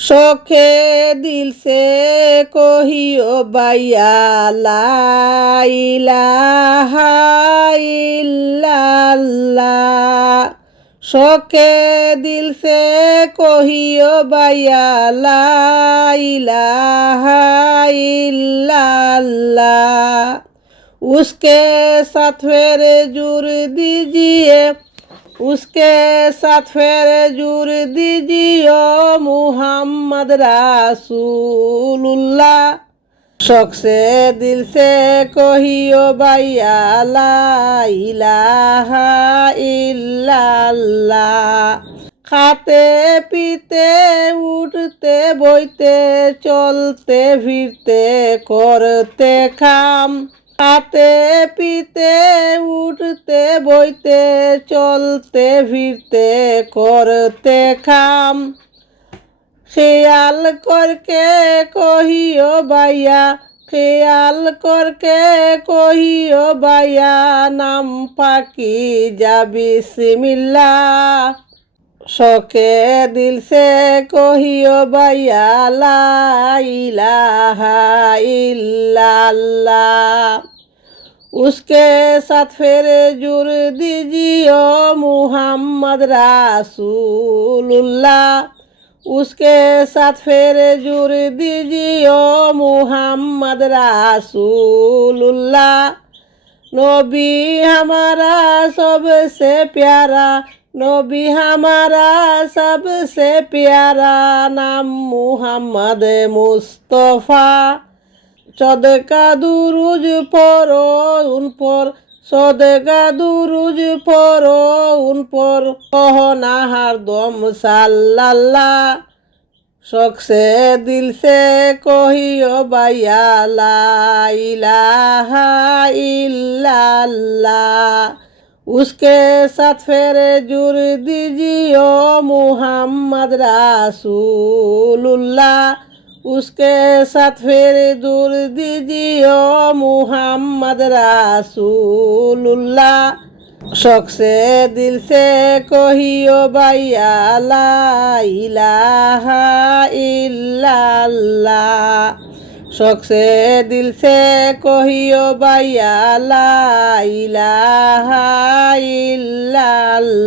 शौखे दिल से कहियो बैया ला इलाहा इल्लल्लाह। शौखे दिल से कहियो बैया ला इलाहा इल्लल्लाह। उसके साथ फिर जुड़ दीजिए, उसके साथ फिर जुड़ दीजिए मुहम्मद रसूलुल्लाह। शौक से दिल से कहियो बैया ला इलाहा इल्लल्लाह। खाते पीते उठते বইতে চলতে ফিরতে করতে কাম। খাতে পিতে উঠতে বইতে চলতে ফিরতে করতে কাম। খেয়াল করকে কহিও বাইয়া, খেয়াল করকে কহিও বাইয়া নাম পাকি যা বিসমিল্লাহ। शौके दिल से कहियो बैया ला इलाहा इल्लल्लाह। उसके साथ फिर जुड़ दीजिए मुहम्मद रसूलुल्लाह। उसके साथ फिर जुड़ दीजिए मुहम्मद रसूलुल्लाह। नबी हमारा सबसे प्यारा, नबी हमारा सबसे प्यारा नाम मुहम्मद मुस्तफ़ा। सदका दुरूद पढ़ो उन पर, सदका दुरूद पढ़ो उन पर, कहो ना हरदम सल्लल्लाह। शौक से दिल से कहियो बैया ला इलाहा इल्लल्लाह। उसके साथ फिर जुड़ दीजिए मुहम्मद रसूलुल्लाह। उसके साथ फिर जुड़ दीजिए मुहम्मद रसूलुल्लाह। शौक से दिल से कहियो बैया ला इलाहा इल्लल्लाह। शौक से दिल से कहियो बैया ला इलाहा इल्लल्लाह।